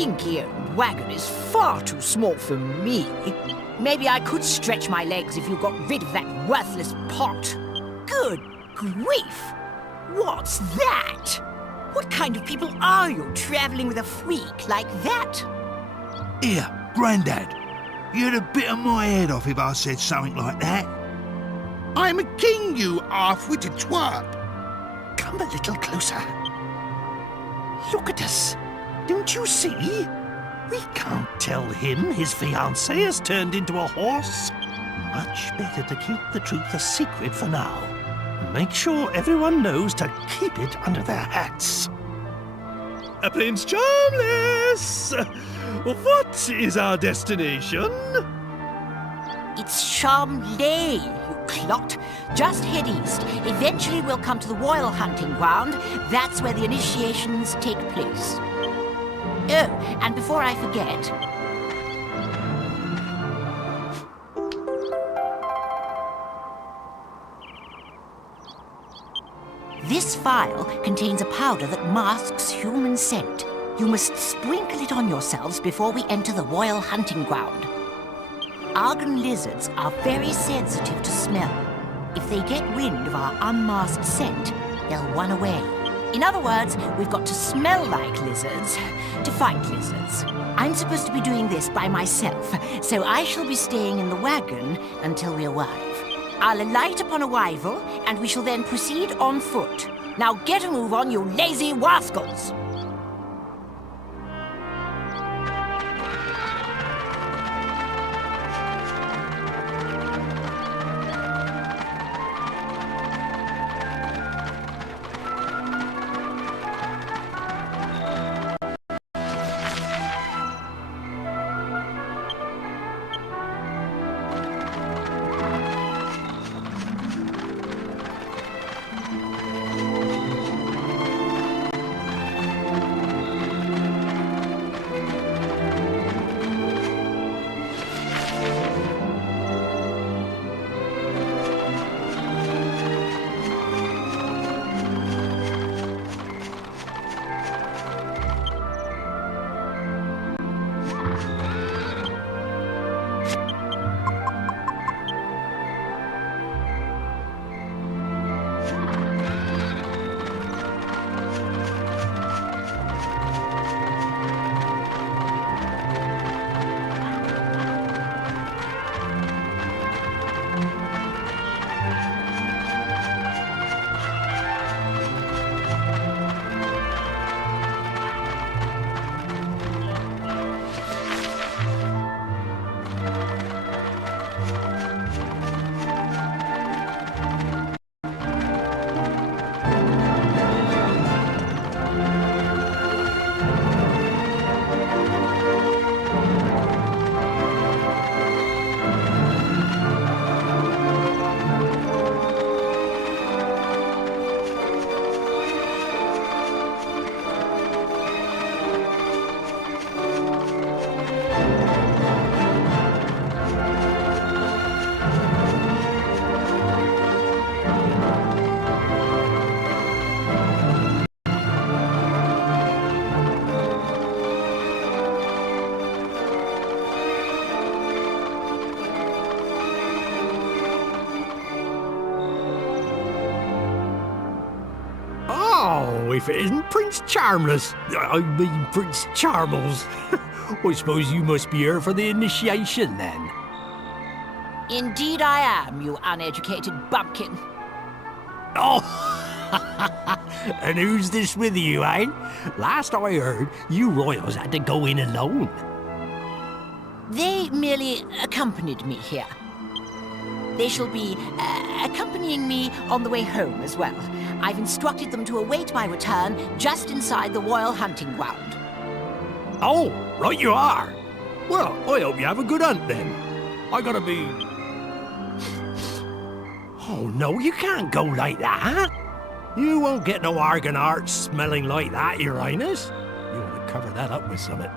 stinky old wagon is far too small for me. Maybe I could stretch my legs if you got rid of that worthless pot. Good grief! What's that? What kind of people are you traveling with a freak like that? Here, Grandad. You'd have bitten my head off if I said something like that. I'm a king, you half-witted twat. Come a little closer. Look at us. Don't you see? We can't tell him his fiancée has turned into a horse. Much better to keep the truth a secret for now. Make sure everyone knows to keep it under their hats. Prince Charmless! What is our destination? It's Charmley, you clot. Just head east. Eventually we'll come to the royal hunting ground. That's where the initiations take place. Oh, and before I forget... This vial contains a powder that masks human scent. You must sprinkle it on yourselves before we enter the royal hunting ground. Argon lizards are very sensitive to smell. If they get wind of our unmasked scent, they'll run away. In other words, we've got to smell like lizards to fight lizards. I'm supposed to be doing this by myself, so I shall be staying in the wagon until we arrive. I'll alight upon arrival, and we shall then proceed on foot. Now get a move on, you lazy rascals! Oh, if it isn't Prince Charmless, I mean Prince Charmles. I suppose you must be here for the initiation, then. Indeed I am, you uneducated bumpkin. Oh, and who's this with you, eh? Last I heard, you royals had to go in alone. They merely accompanied me here. They shall be accompanying me on the way home as well. I've instructed them to await my return just inside the royal hunting ground. Oh, right you are. Well, I hope you have a good hunt, then. I gotta be... Oh, no, you can't go like that. You won't get no argon art smelling like that, Your Highness. You want to cover that up with something.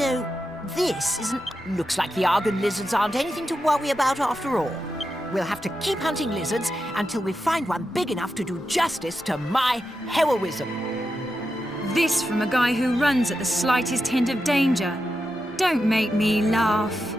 So, this isn't... Looks like the Argon lizards aren't anything to worry about after all. We'll have to keep hunting lizards until we find one big enough to do justice to my heroism. This from a guy who runs at the slightest hint of danger. Don't make me laugh.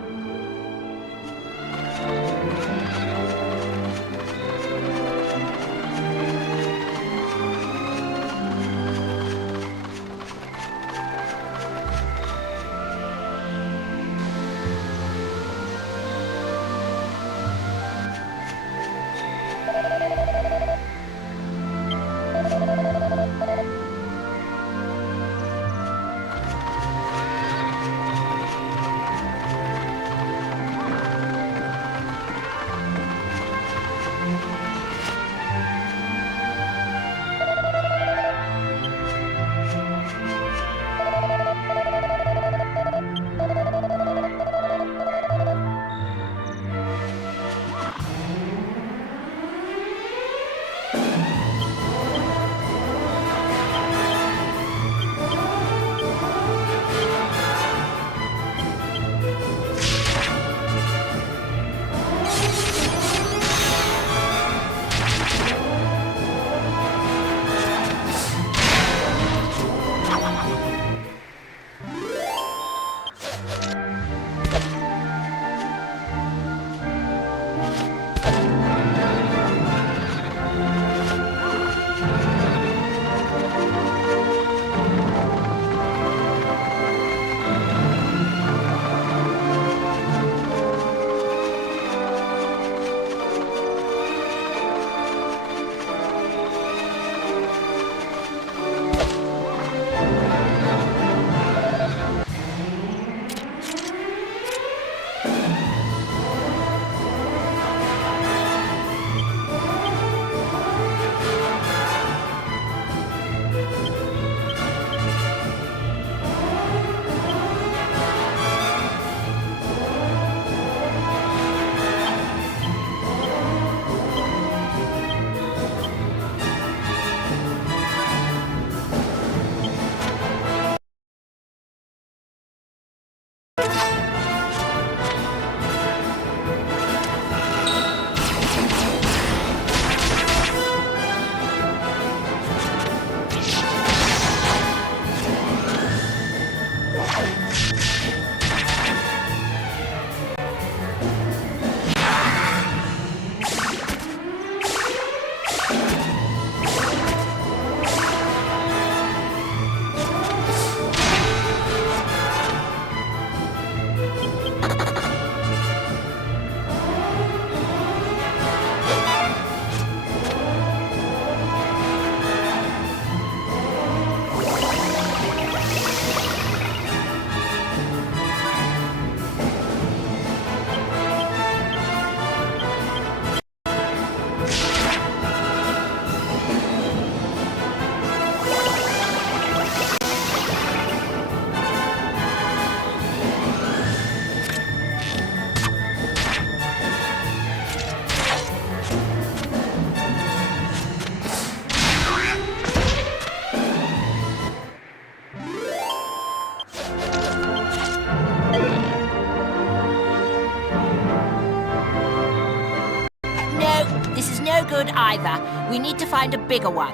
no good either. We need to find a bigger one.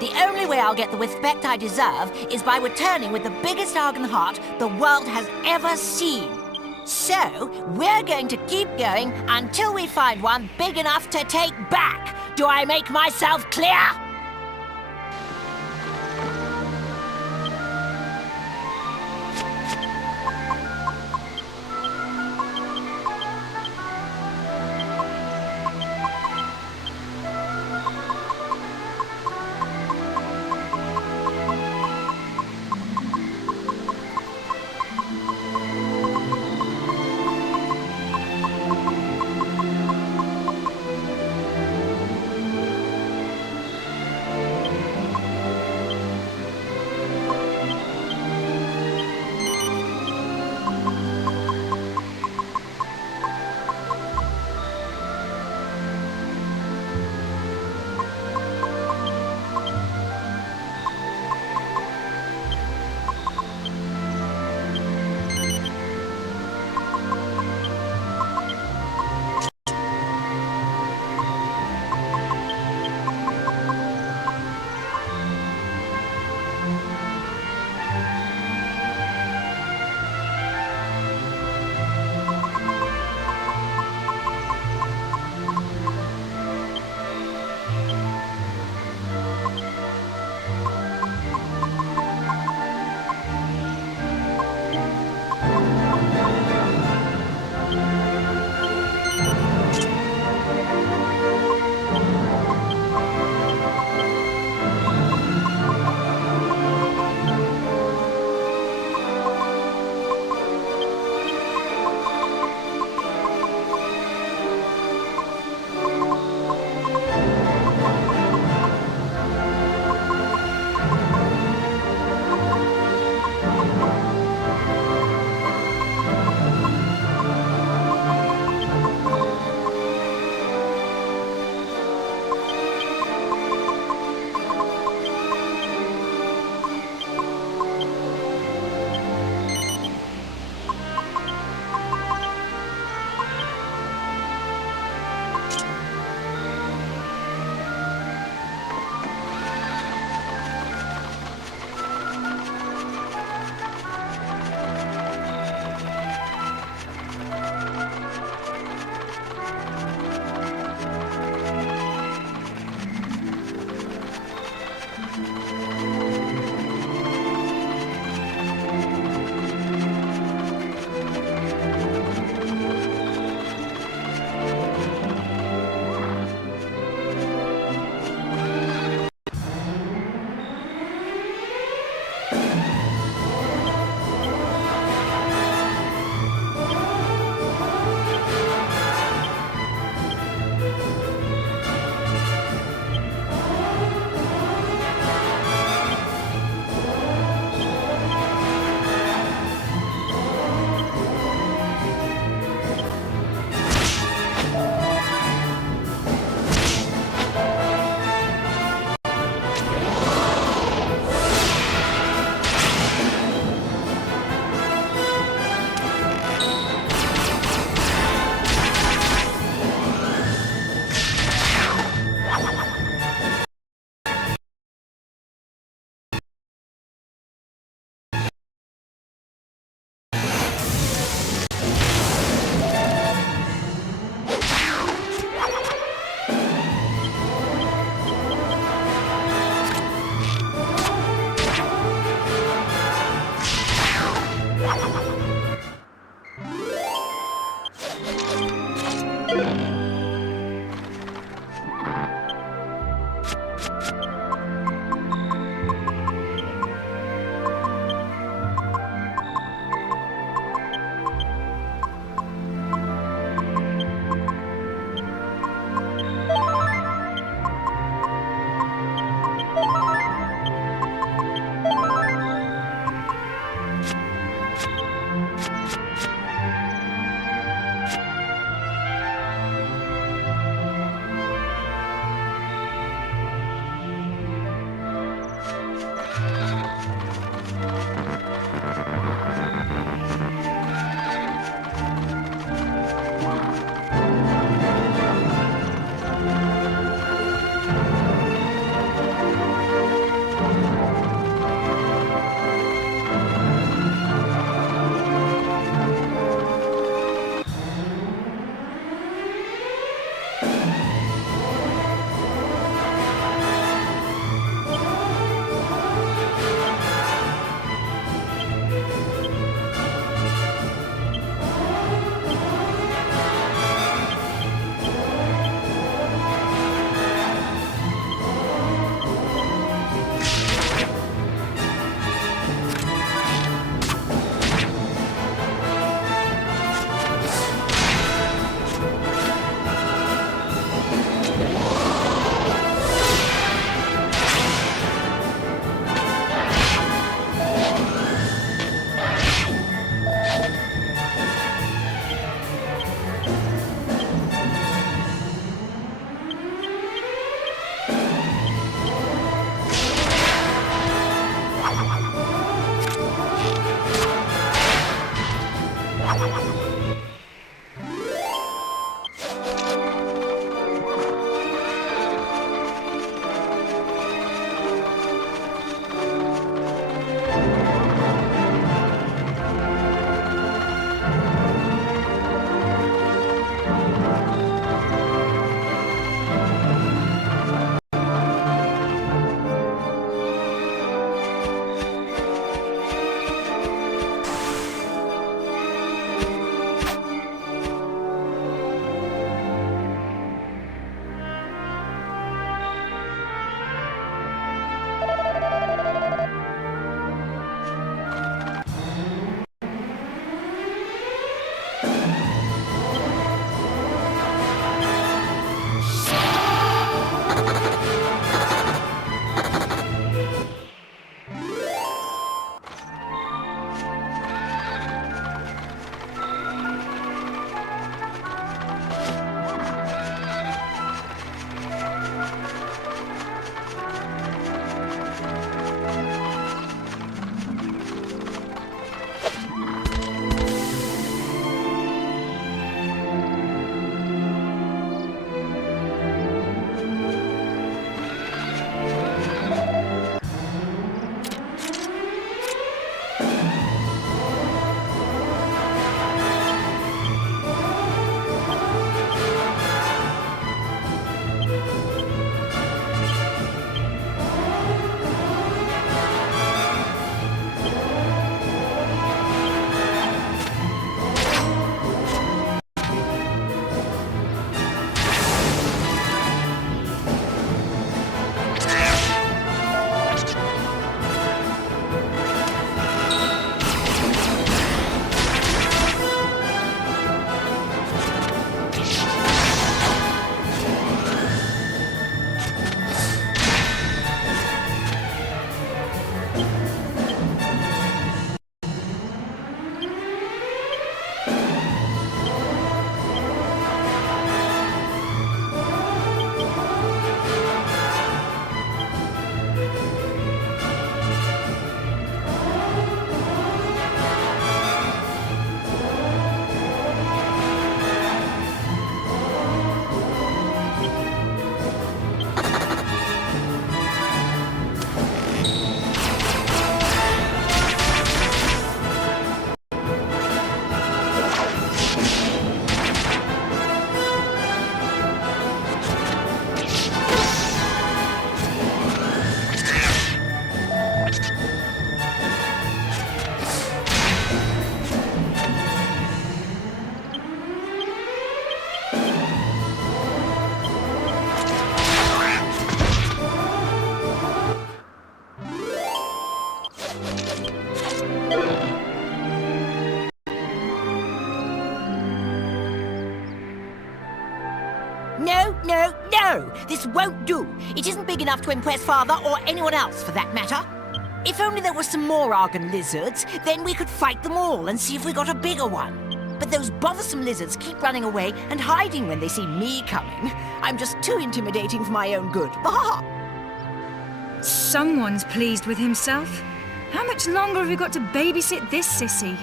The only way I'll get the respect I deserve is by returning with the biggest Argon heart the world has ever seen. So, we're going to keep going until we find one big enough to take back. Do I make myself clear? No, no! This won't do. It isn't big enough to impress Father or anyone else, for that matter. If only there were some more Argon lizards, then we could fight them all and see if we got a bigger one. But those bothersome lizards keep running away and hiding when they see me coming. I'm just too intimidating for my own good. Someone's pleased with himself. How much longer have we got to babysit this sissy?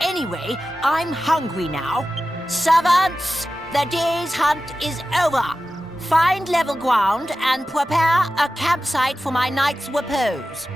Anyway, I'm hungry now. Servants, the day's hunt is over. Find level ground and prepare a campsite for my night's repose.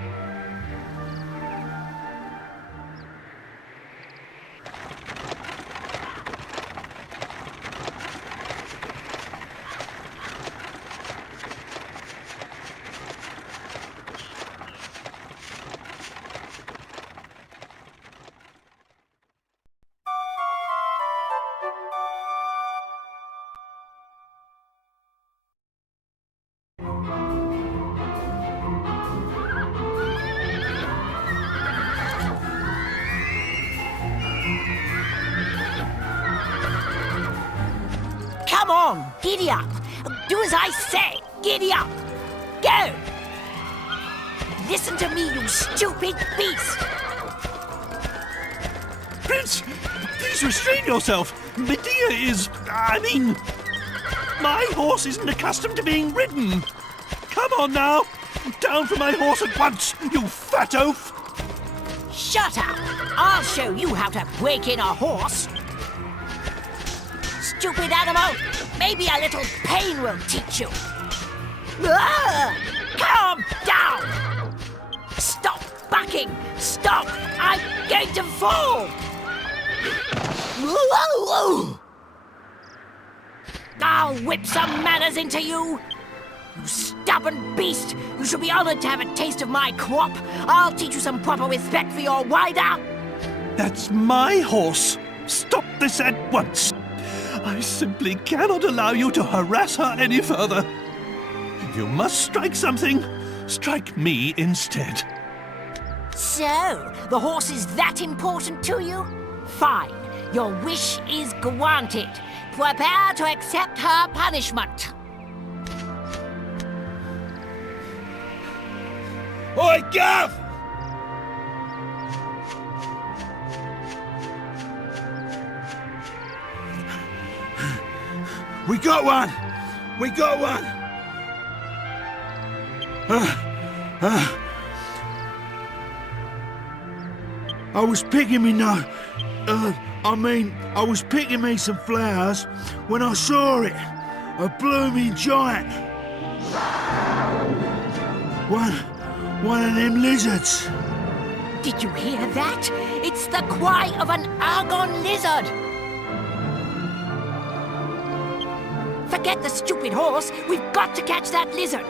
Come on, giddy up. Do as I say. Giddy up. Go. Listen to me, you stupid beast. Prince, please restrain yourself. Medea is... my horse isn't accustomed to being ridden. Come on now. Down from my horse at once, you fat oaf. Shut up. I'll show you how to break in a horse. Stupid animal. Maybe a little pain will teach you. Calm down. Stop bucking. Stop. I'm going to fall. I'll whip some manners into you. You stubborn beast. You should be honored to have a taste of my crop. I'll teach you some proper respect for your rider. That's my horse. Stop this at once. I simply cannot allow you to harass her any further. If you must strike something, strike me instead. So, the horse is that important to you? Fine. Your wish is granted. Prepare to accept her punishment. Oi, Gav! We got one! We got one! I was picking me I was picking me some flowers when I saw it. A blooming giant. One of them lizards. Did you hear that? It's the cry of an Argon lizard. Forget the stupid horse. We've got to catch that lizard.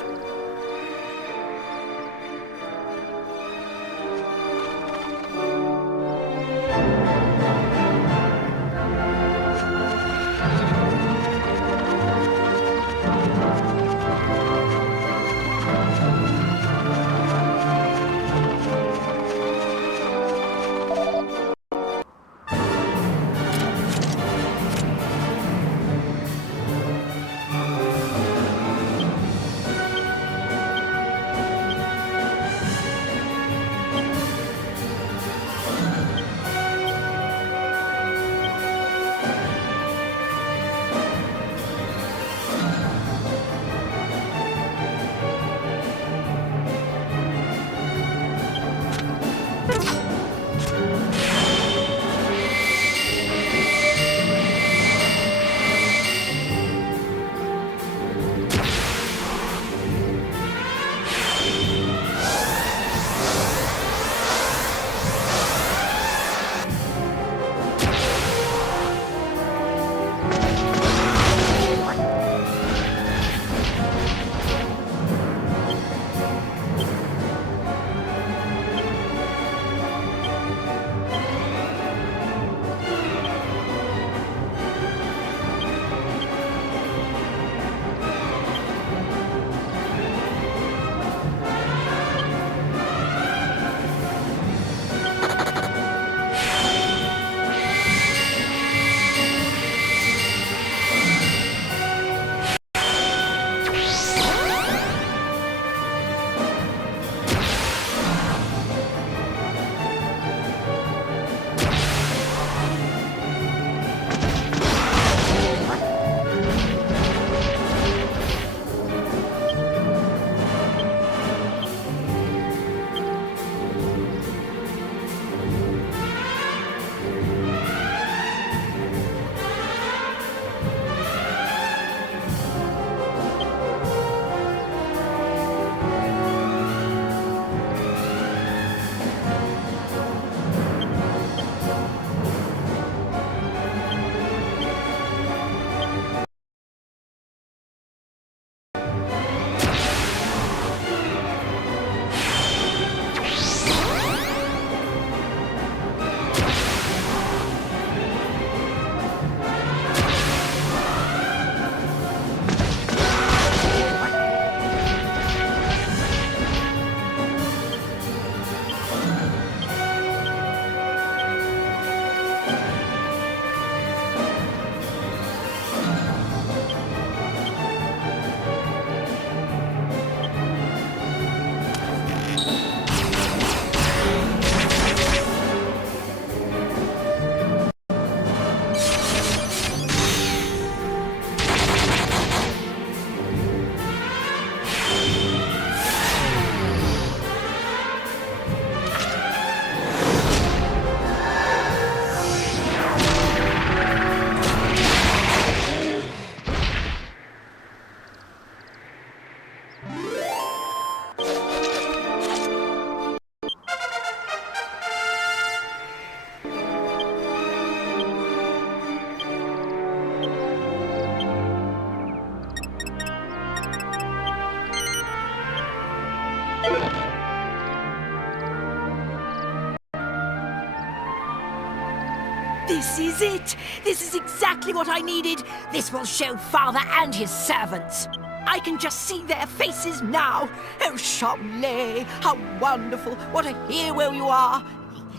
This is it! This is exactly what I needed! This will show Father and his servants! I can just see their faces now! Oh, Charlet! How wonderful! What a hero you are!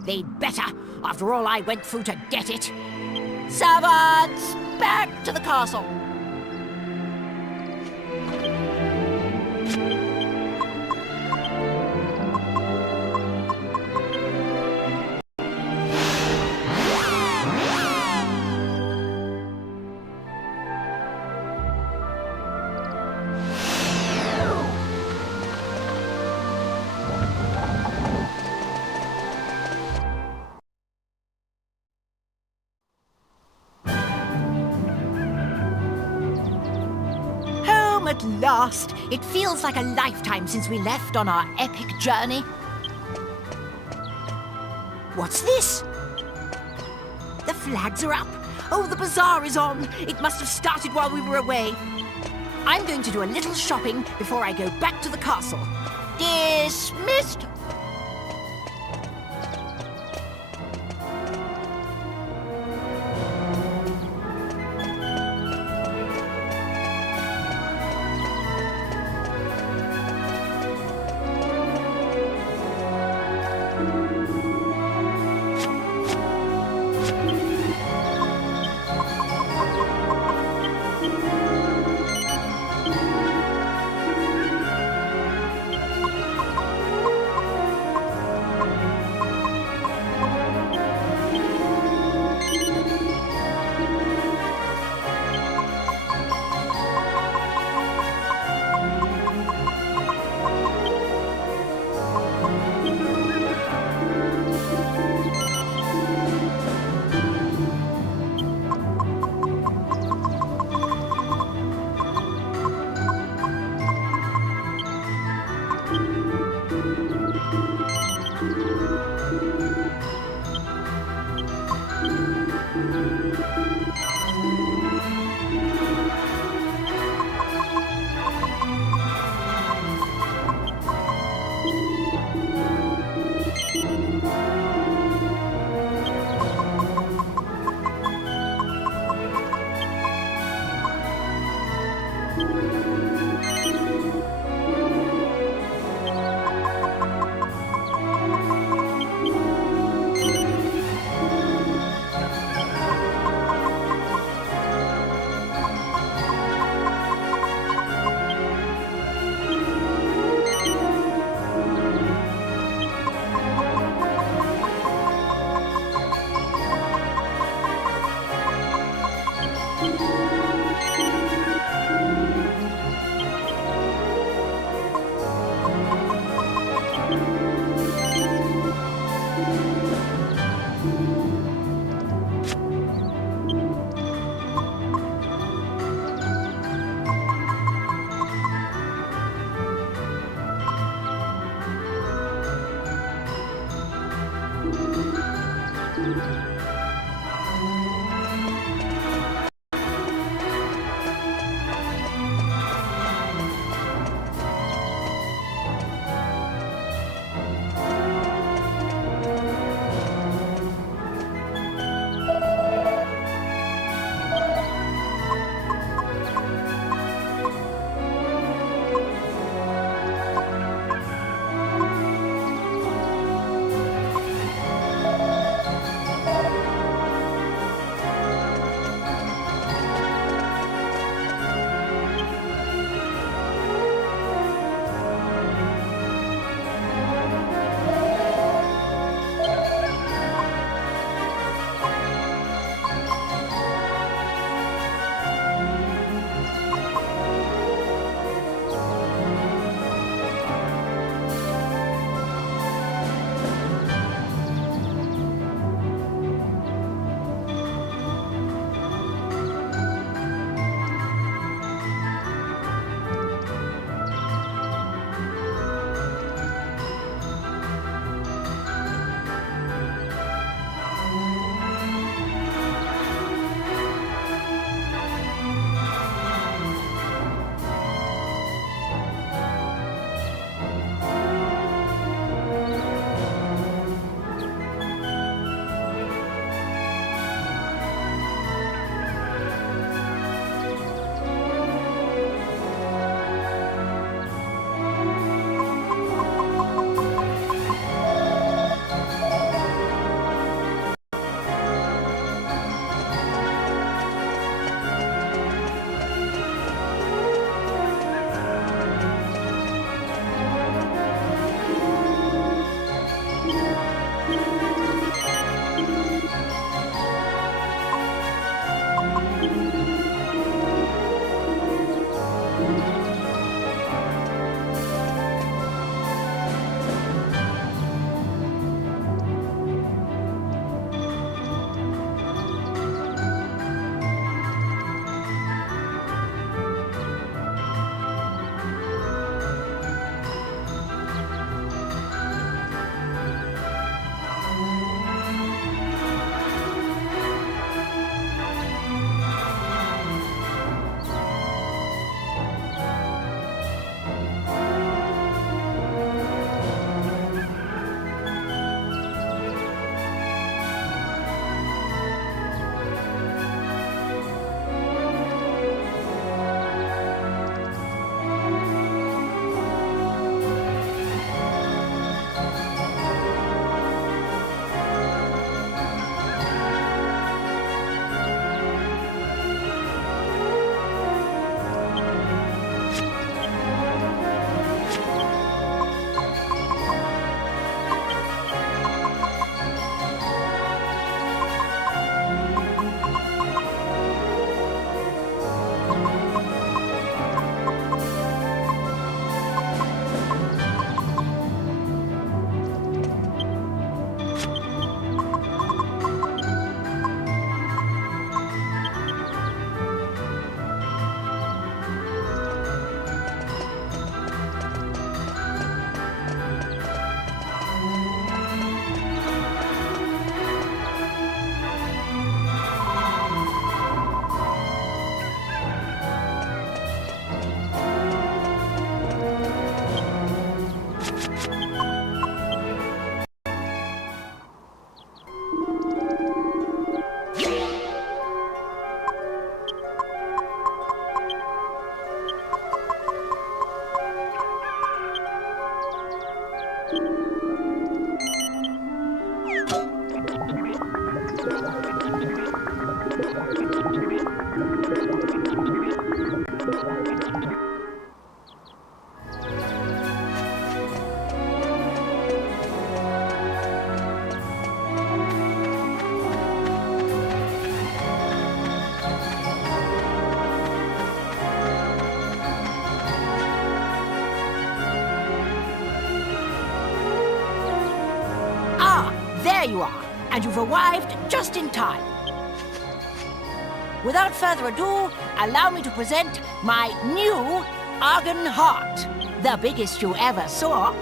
They'd better, after all I went through to get it! Servants! Back to the castle! At last! It feels like a lifetime since we left on our epic journey. What's this? The flags are up. Oh, the bazaar is on. It must have started while we were away. I'm going to do a little shopping before I go back to the castle. Dismissed! There you are, and you've arrived just in time. Without further ado, allow me to present my new Argon Heart, the biggest you ever saw.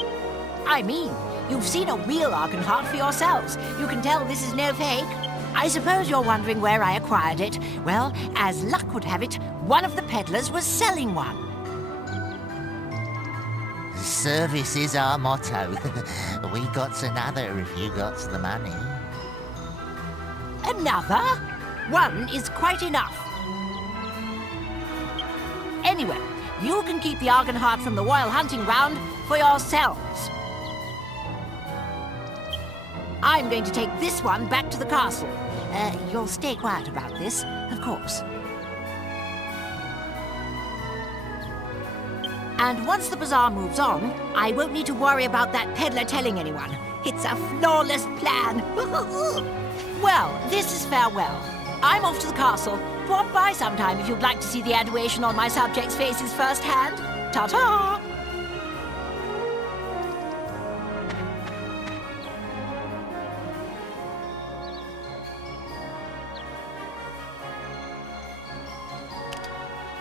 I mean, you've seen a real Argon Heart for yourselves. You can tell this is no fake. I suppose you're wondering where I acquired it. Well, as luck would have it, one of the peddlers was selling one. Service is our motto. We got another if you got the money. Another? One is quite enough. Anyway, you can keep the Argon Heart from the Royal Hunting Ground for yourselves. I'm going to take this one back to the castle. You'll stay quiet about this, of course. And once the bazaar moves on, I won't need to worry about that peddler telling anyone. It's a flawless plan. Well, this is farewell. I'm off to the castle. Drop by sometime if you'd like to see the adoration on my subjects' faces firsthand. Ta-ta!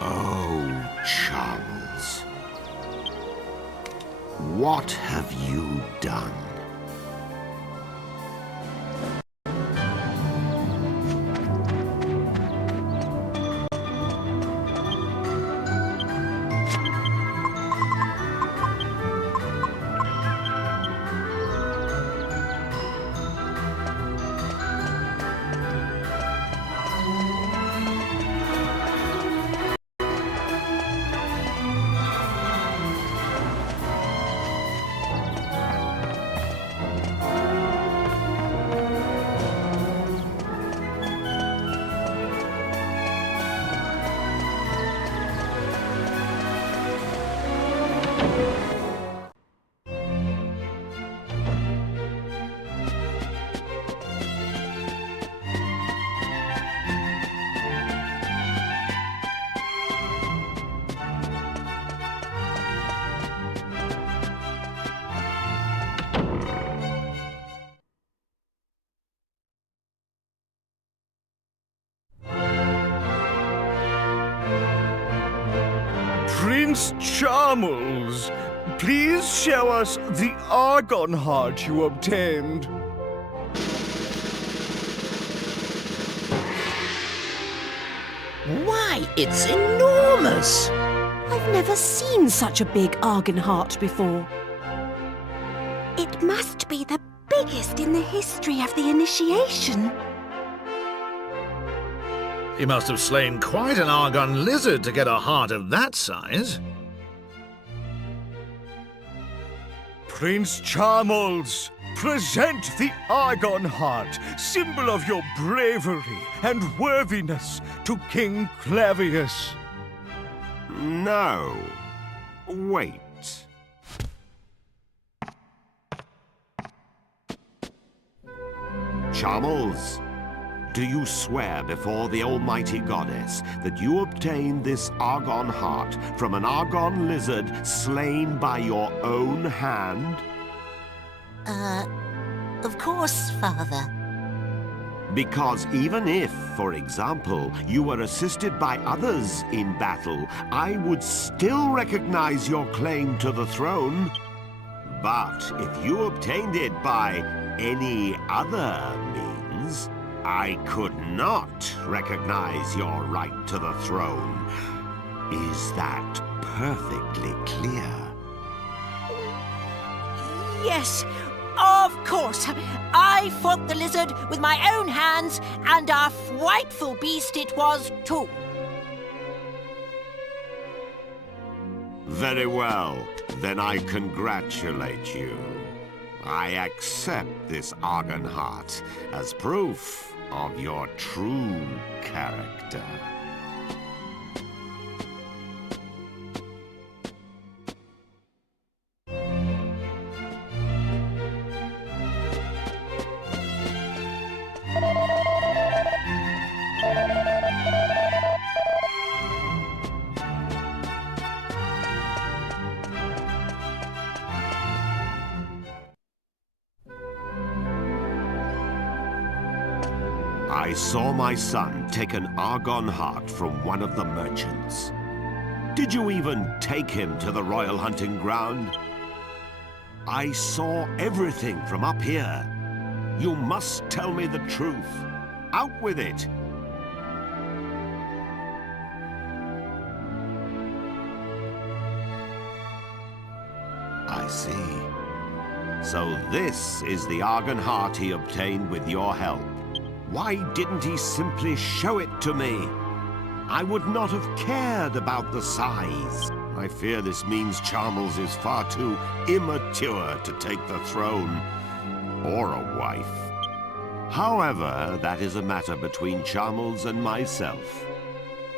Oh, Charles. What have you done? Prince Charles, please show us the Argon Heart you obtained. Why, it's enormous! I've never seen such a big Argon Heart before. It must be the biggest in the history of the initiation. He must have slain quite an Argon lizard to get a heart of that size. Prince Charles, present the Argon Heart, symbol of your bravery and worthiness, to King Clavius. No. Wait. Charles, do you swear before the Almighty Goddess that you obtained this Argon Heart from an Argon lizard slain by your own hand? Of course, Father. Because even if, for example, you were assisted by others in battle, I would still recognize your claim to the throne. But if you obtained it by any other means, I could not recognize your right to the throne. Is that perfectly clear? Yes, of course. I fought the lizard with my own hands, and a frightful beast it was, too. Very well. Then I congratulate you. I accept this Argon heart as proof of your true character. I saw my son take an Argon heart from one of the merchants. Did you even take him to the royal hunting ground? I saw everything from up here. You must tell me the truth. Out with it! I see. So this is the Argon heart he obtained with your help. Why didn't he simply show it to me? I would not have cared about the size. I fear this means Charmles is far too immature to take the throne, or a wife. However, that is a matter between Charmles and myself.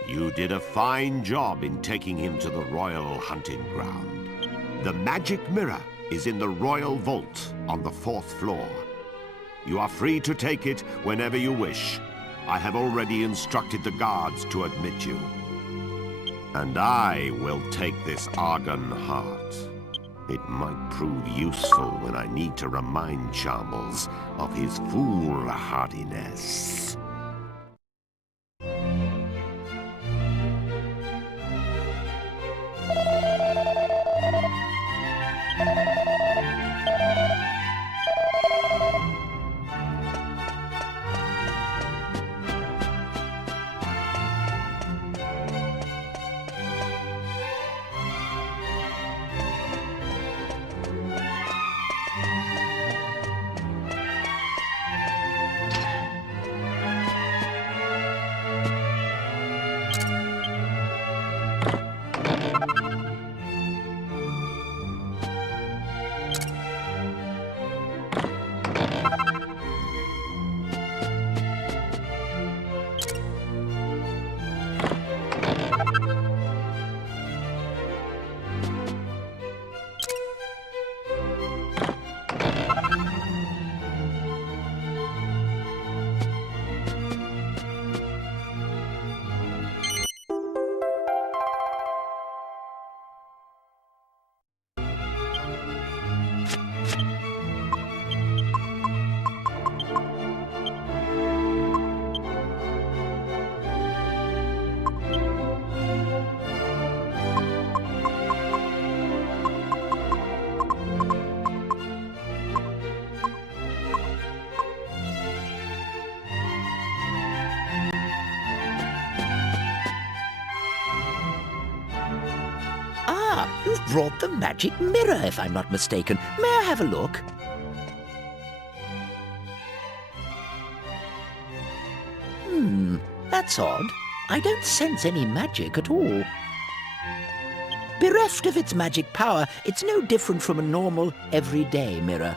You did a fine job in taking him to the royal hunting ground. The magic mirror is in the royal vault on the 4th floor. You are free to take it whenever you wish. I have already instructed the guards to admit you. And I will take this Argon heart. It might prove useful when I need to remind Charmles of his foolhardiness. You've brought the magic mirror, if I'm not mistaken. May I have a look? That's odd. I don't sense any magic at all. Bereft of its magic power, it's no different from a normal, everyday mirror.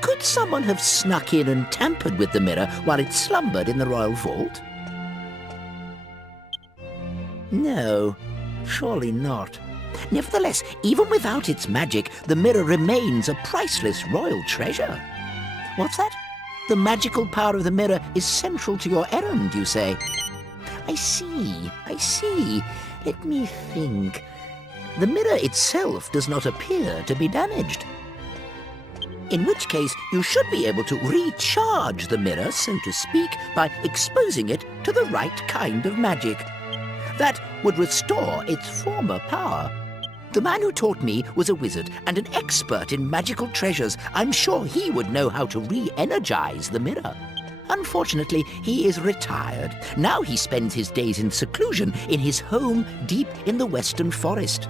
Could someone have snuck in and tampered with the mirror while it slumbered in the royal vault? No. Surely not. Nevertheless, even without its magic, the mirror remains a priceless royal treasure. What's that? The magical power of the mirror is central to your errand, you say? I see. Let me think. The mirror itself does not appear to be damaged. In which case, you should be able to recharge the mirror, so to speak, by exposing it to the right kind of magic. That would restore its former power. The man who taught me was a wizard and an expert in magical treasures. I'm sure he would know how to re-energize the mirror. Unfortunately, he is retired. Now he spends his days in seclusion in his home deep in the western forest.